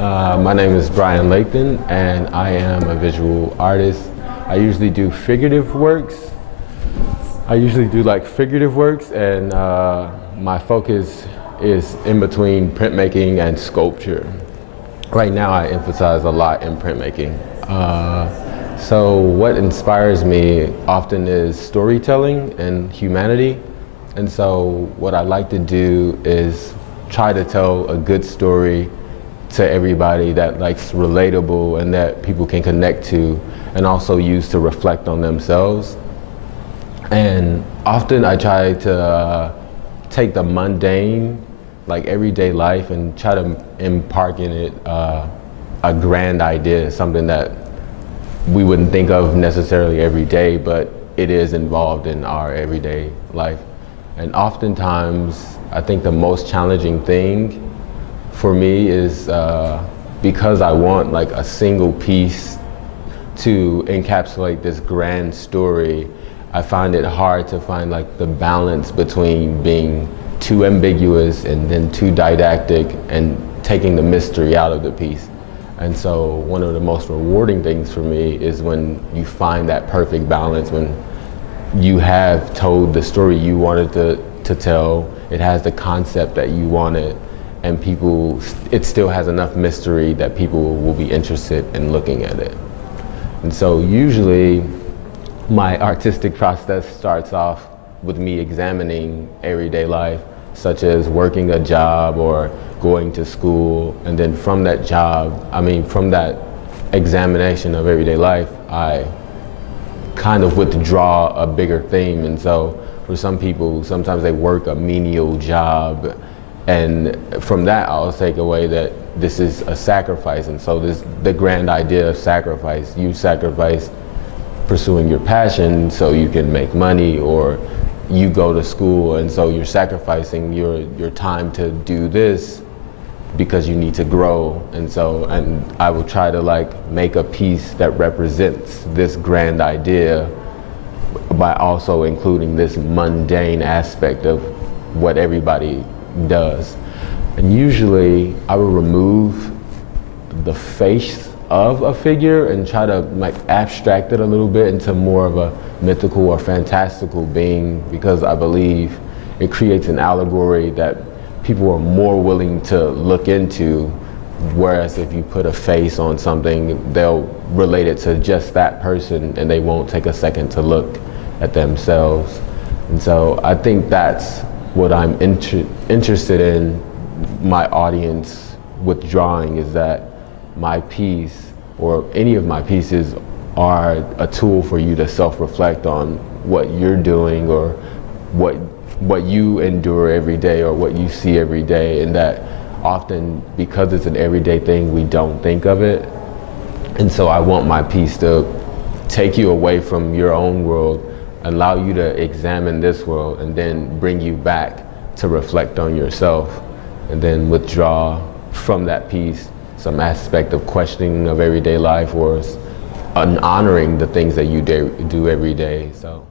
My name is Brian Lathan, and I am a visual artist. I usually do figurative works. And my focus is in between printmaking and sculpture. Right now, I emphasize a lot in printmaking. So what inspires me often is storytelling and humanity. And so what I like to do is try to tell a good story to everybody that's relatable and that people can connect to, and also use to reflect on themselves. And often I try to take the mundane, like everyday life, and try to impart in it a grand idea, something that we wouldn't think of necessarily every day, but it is involved in our everyday life. And oftentimes, I think the most challenging thing for me is because I want like a single piece to encapsulate this grand story, I find it hard to find like the balance between being too ambiguous and then too didactic and taking the mystery out of the piece. And so one of the most rewarding things for me is when you find that perfect balance, when you have told the story you wanted to tell, it has the concept that you wanted, and it still has enough mystery that people will be interested in looking at it. And so usually my artistic process starts off with me examining everyday life, such as working a job or going to school. And then from that examination of everyday life, I kind of withdraw a bigger theme. And so for some people, sometimes they work a menial job, and from that I'll take away that this is a sacrifice. And so the grand idea of sacrifice, you sacrifice pursuing your passion so you can make money, or you go to school and so you're sacrificing your time to do this because you need to grow. And I will try to make a piece that represents this grand idea by also including this mundane aspect of what everybody does. And usually I will remove the face of a figure and try to abstract it a little bit into more of a mythical or fantastical being, because I believe it creates an allegory that people are more willing to look into, whereas if you put a face on something, they'll relate it to just that person and they won't take a second to look at themselves. And so I think that's what I'm interested in my audience with drawing, is that my piece or any of my pieces are a tool for you to self-reflect on what you're doing or what you endure every day or what you see every day. And that often, because it's an everyday thing, we don't think of it. And so I want my piece to take you away from your own world, allow you to examine this world, and then bring you back to reflect on yourself, and then withdraw from that piece some aspect of questioning of everyday life, or honoring the things that you do every day. So.